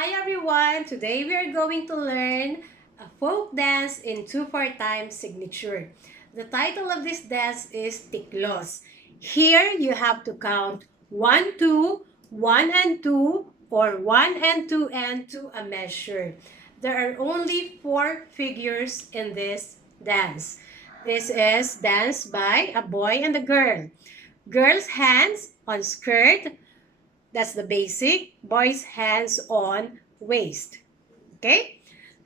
Hi everyone! Today we are going to learn a folk dance in 2/4 time signature. The title of this dance is Tiklos. Here you have to count 1, 2, 1 and 2 or 1 and 2 and to a measure. There are only 4 figures in this dance. This is danced by a boy and a girl. Girl's hands on skirt. That's the basic. Boys' hands on waist. Okay?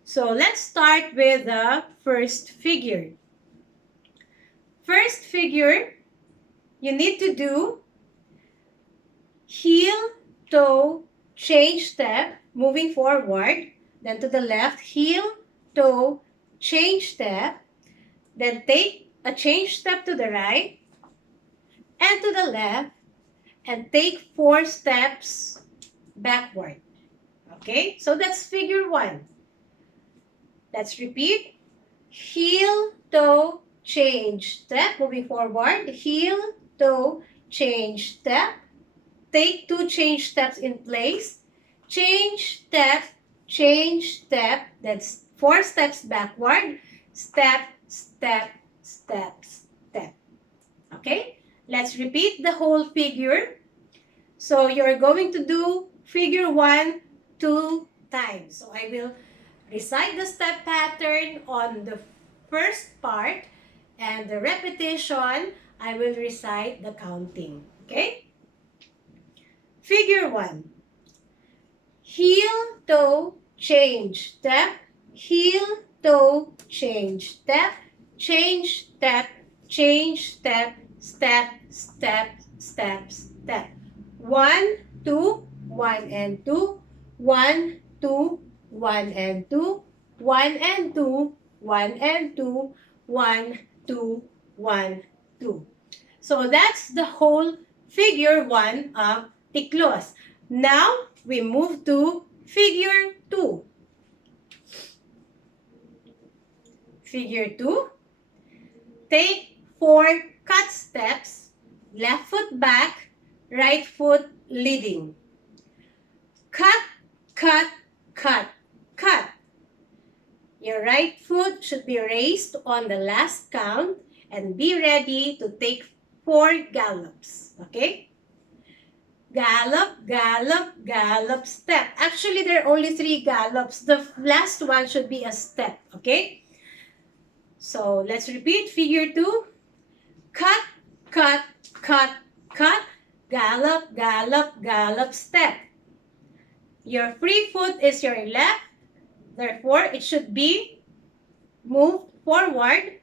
So let's start with the first figure. First figure, you need to do heel, toe, change step, moving forward. Then to the left, heel, toe, change step. Then take a change step to the right and to the left. And take 4 steps backward. Okay, so that's figure 1. Let's repeat. Heel, toe, change, step, moving forward. Heel, toe, change, step. Take 2 change steps in place. Change, step. That's 4 steps backward. Step, step, step, step. Okay? Let's repeat the whole figure. So you're going to do figure 1 2 times. So I will recite the step pattern on the first part, and the repetition, I will recite the counting. Okay? Figure 1. Heel, toe, change, step. Heel, toe, change, step. Change, step, change, step. Step, step, step, step. 1, 2, 1 and 2, 1, 2, 1 and 2, 1 and 2, 1 and 2, 1, 2, 1, 2. So that's the whole figure 1 of Tiklos. Now we move to figure 2. Figure 2. Take 4 cut steps, left foot back, right foot leading. Cut, cut, cut, cut. Your right foot should be raised on the last count and be ready to take 4 gallops. Okay? Gallop, gallop, gallop, step. Actually, there are only 3 gallops. The last one should be a step. Okay? So, let's repeat figure 2. Cut, cut, cut, cut, gallop, gallop, gallop, step. Your free foot is your left. Therefore, it should be moved forward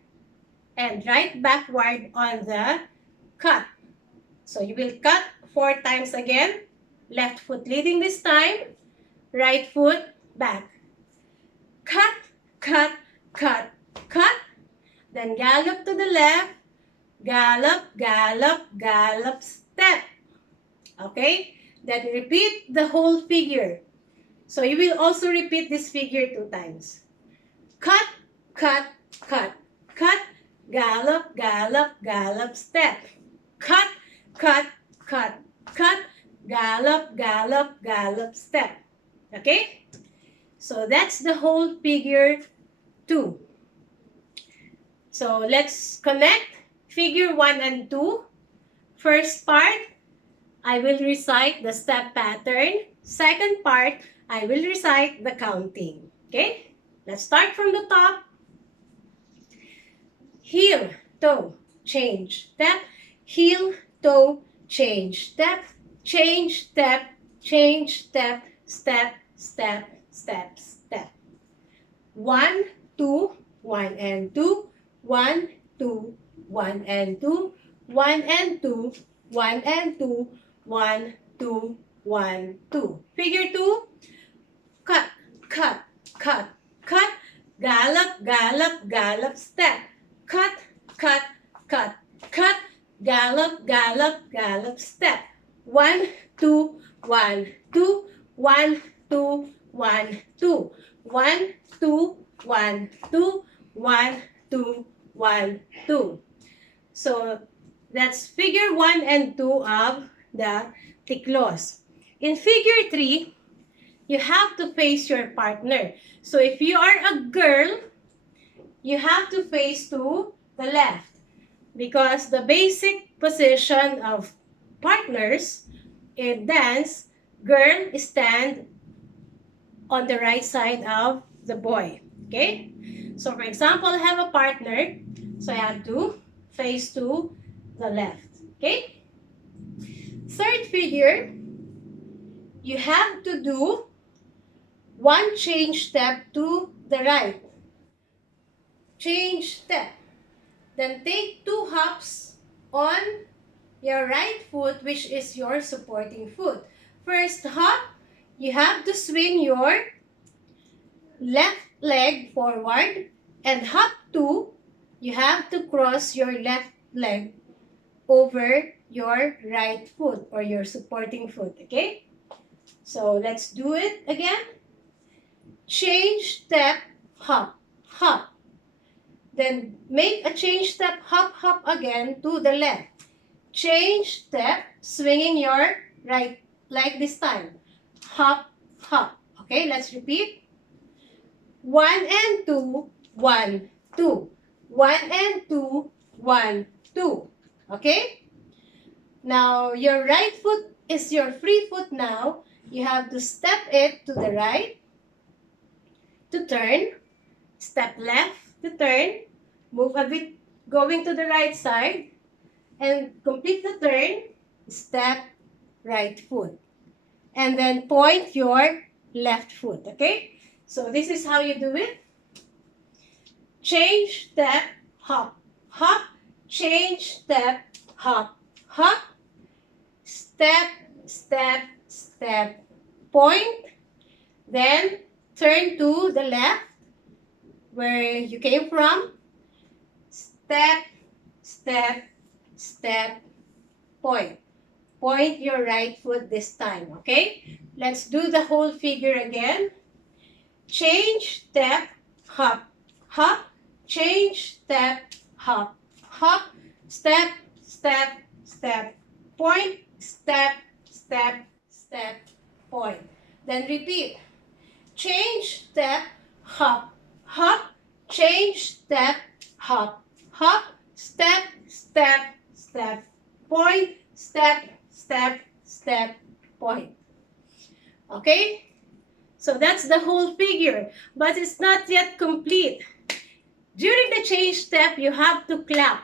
and right backward on the cut. So you will cut 4 times again. Left foot leading this time. Right foot back. Cut, cut, cut, cut. Then gallop to the left. Gallop, gallop, gallop, step. Okay? Then repeat the whole figure. So you will also repeat this figure 2 times. Cut, cut, cut, cut. Gallop, gallop, gallop, step. Cut, cut, cut, cut. Gallop, gallop, gallop, step. Okay? So that's the whole figure 2. So let's connect figure 1 and 2. First part, I will recite the step pattern. Second part, I will recite the counting. Okay? Let's start from the top. Heel, toe, change, step. Heel, toe, change, step. Change, step, change, step, step, step, step, step. 1, 2, 1 and 2, 1, 2, 1 and 2, 1 and 2, 1 and 2, 1, 2, 1, 2. Figure 2. Cut, cut, cut, cut. Gallop, gallop, gallop, step. Cut, cut, cut, cut. Gallop, gallop, gallop, step. 1, 2, 1, 2, 1, 2, 1, 2. 1, 2, 1, 2, 1, 2, 1, 2. So that's figure 1 and 2 of the Tiklos. In figure 3, you have to face your partner. So if you are a girl, you have to face to the left, because the basic position of partners in dance, girl stand on the right side of the boy. Okay? So for example, I have a partner, so I have to face to the left. Okay? Third figure, you have to do one change step to the right. Change step. Then take 2 hops on your right foot, which is your supporting foot. First hop, you have to swing your left leg forward, and hop 2, you have to cross your left leg over your right foot or your supporting foot. Okay? So let's do it again. Change step, hop, hop. Then make a change step, hop, hop again to the left. Change step, swinging your right leg this time. Hop, hop. Okay, let's repeat. 1 and 2, 1, 2. 1 and 2, 1, 2. Okay? Now, your right foot is your free foot now. You have to step it to the right to turn. Step left to turn. Move a bit going to the right side. And complete the turn. Step right foot. And then point your left foot. Okay? So this is how you do it. Change, step, hop, hop. Change, step, hop, hop. Step, step, step, point. Then turn to the left where you came from. Step, step, step, point. Point your right foot this time, okay? Let's do the whole figure again. Change, step, hop, hop. Change, step, hop, hop. Step, step, step, point. Step, step, step, point. Then repeat. Change, step, hop, hop. Change, step, hop, hop. Step, step, step, point. Step, step, step, point. Okay? So that's the whole figure, but it's not yet complete. During the change step, you have to clap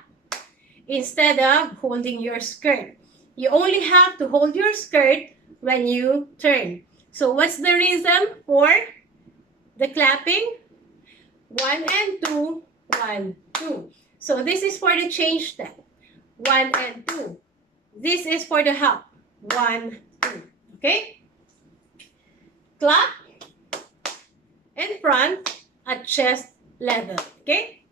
instead of holding your skirt. You only have to hold your skirt when you turn. So what's the rhythm for the clapping? 1 and 2, 1, 2. So this is for the change step. 1 and 2. This is for the hop. 1, 2. Okay? Clap in front at chest level. Okay?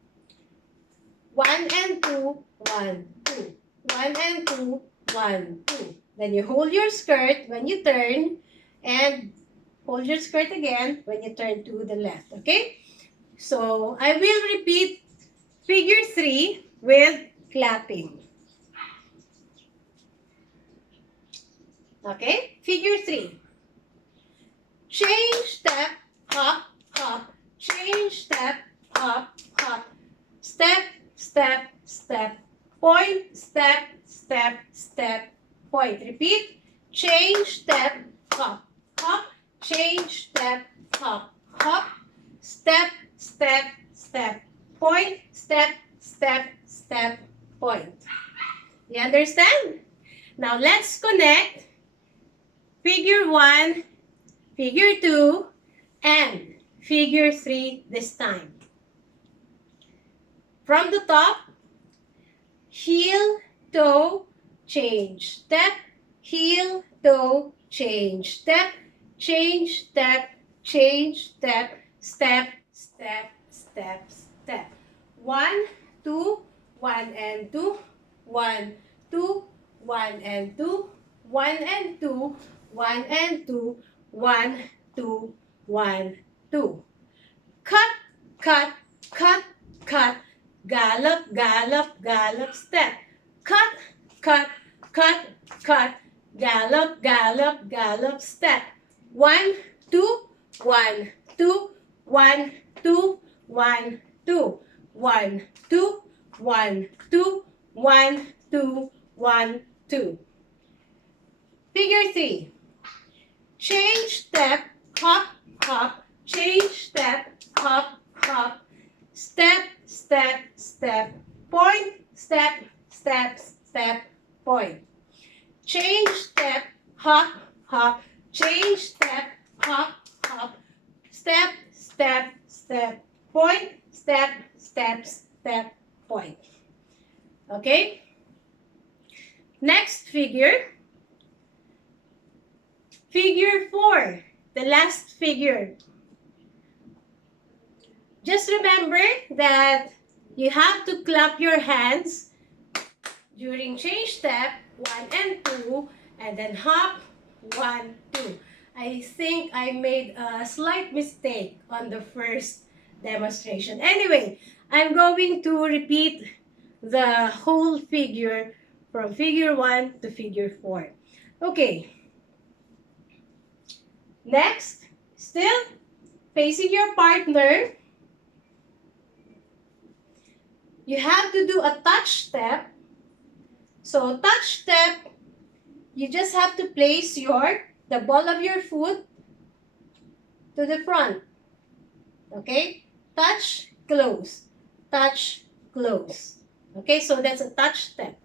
1 and 2, 1, 2. 1 and 2, 1, 2. Then you hold your skirt when you turn and hold your skirt again when you turn to the left. Okay? So I will repeat figure 3 with clapping. Okay? Figure 3. Change, step, hop, hop. Change, step, hop, hop. Step, step, step. Point, step, step, step. Point. Repeat. Change, step, hop, hop. Change, step, hop, hop. Step, step, step. Point, step, step, step, point. You understand? Now let's connect figure 1, figure 2, and figure 3 this time. From the top, heel, toe, change, step, heel, toe, change, step, change, step, change, step, step, step, step, step. 1, 2, 1 and 2, 1, 2, 1 and 2, 1 and 2, 1 and 2, 1, 2, 1, 2. Cut, cut, cut, cut. Gallop, gallop, gallop, step. Cut, cut, cut, cut. Gallop, gallop, gallop, step. 1, 2, 1, 2, 1, 2, 1, 2, 1, 2, 1, 2, 1, 2, 1, 2. Figure 3. Change step, hop, hop, change step, hop, hop, step, step, step, point, step, step, step, point. Change step, hop, hop, change step, hop, hop, step, step, step, point, step, step, step, point. Okay? Next figure. Figure 4, the last figure. Just remember that you have to clap your hands during change step 1 and 2, and then hop 1, 2. I think I made a slight mistake on the first demonstration. Anyway, I'm going to repeat the whole figure from figure 1 to figure 4. Okay. Next, still facing your partner, you have to do a touch step. So touch step, you just have to place the ball of your foot to the front. Okay? Touch, close. Touch, close. Okay, so that's a touch step.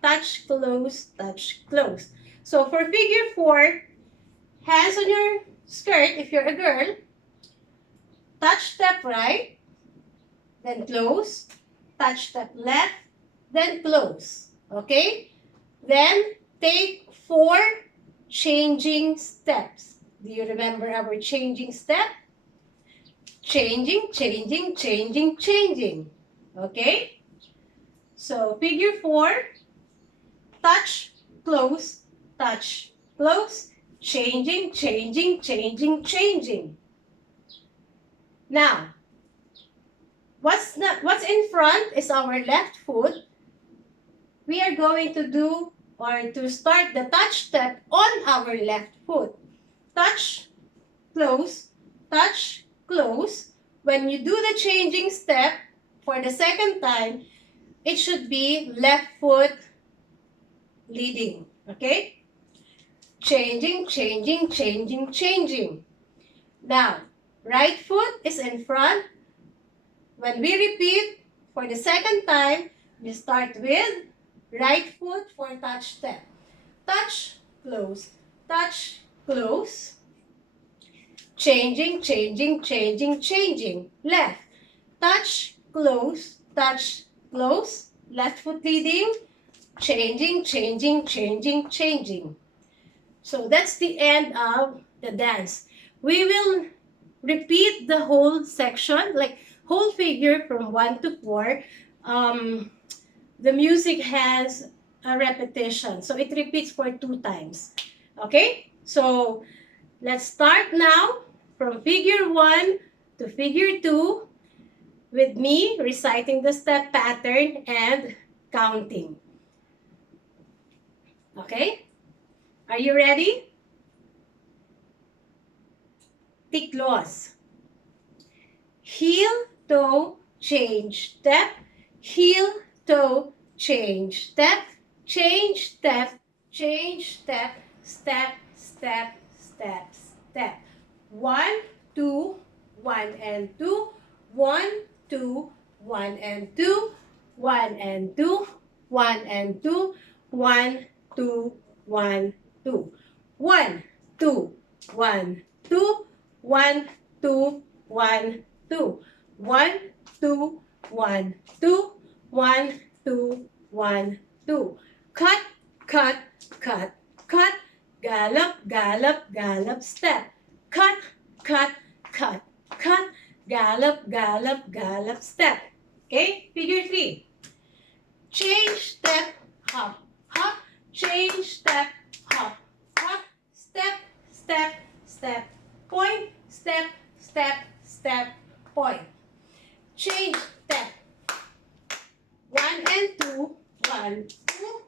Touch, close, touch, close. So for figure 4, hands on your skirt if you're a girl. Touch step right, then close. Touch step left, then close. Okay? Then take 4 changing steps. Do you remember our changing step? Changing, changing, changing, changing. Okay? So figure 4, touch, close, touch, close, changing, changing, changing, changing. Now, what's in front is our left foot. We are going to do or to start the touch step on our left foot. Touch, close, touch, close. When you do the changing step for the second time, it should be left foot leading. Okay? Changing, changing, changing, changing. Now, right foot is in front. When we repeat for the second time, we start with right foot for touch step. Touch, close, touch, close. Changing, changing, changing, changing. Left. Touch, close, touch, close. Left foot leading. Changing, changing, changing, changing. So that's the end of the dance. We will repeat the whole section, like whole figure from 1 to 4. The music has a repetition, so it repeats for 2 times. Okay? So let's start now from figure 1 to figure 2 with me reciting the step pattern and counting. Okay? Are you ready? Tiklos. Heel, toe, change, step. Heel, toe, change, step. Change, step, change, step, step, step, step, step. 1, 2, 1 and 2. 1, 2, 1 and 2. 1 and 2. 1 and 2. 1, 2, 1, 2. 1, 2, 1, 2. 1, 2, 1, 2. 1, 2, 1, 2. 1, 2, 1, 2. Cut, cut, cut, cut. Gallop, gallop, gallop, step. Cut, cut, cut, cut. Gallop, gallop, gallop, step. Okay, figure 3. Change, step, hop, hop. Change, step, hop, hop. Step, step, step, point, step, step, step, point. Change, step. 1 and 2, 1, 2.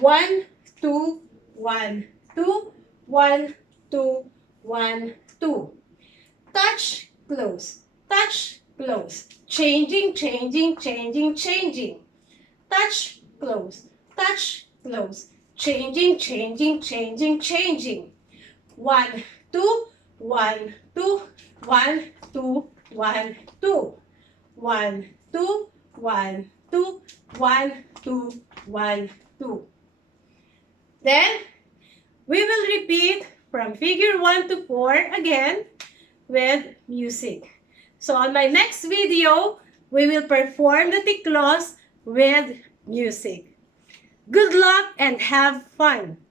1, 2, 1, 2. 1, 2, 1, 2. Touch, close, touch, close. Changing, changing, changing, changing. Touch, close, touch, close. Changing, changing, changing, changing. 1, 2, 1, 2, 1, 2, 1, 2. 1, 2, 1, 2, 1, 2, 1, 2. Then, we will repeat from figure 1 to 4 again with music. So on my next video, we will perform the tiklos with music. Good luck and have fun!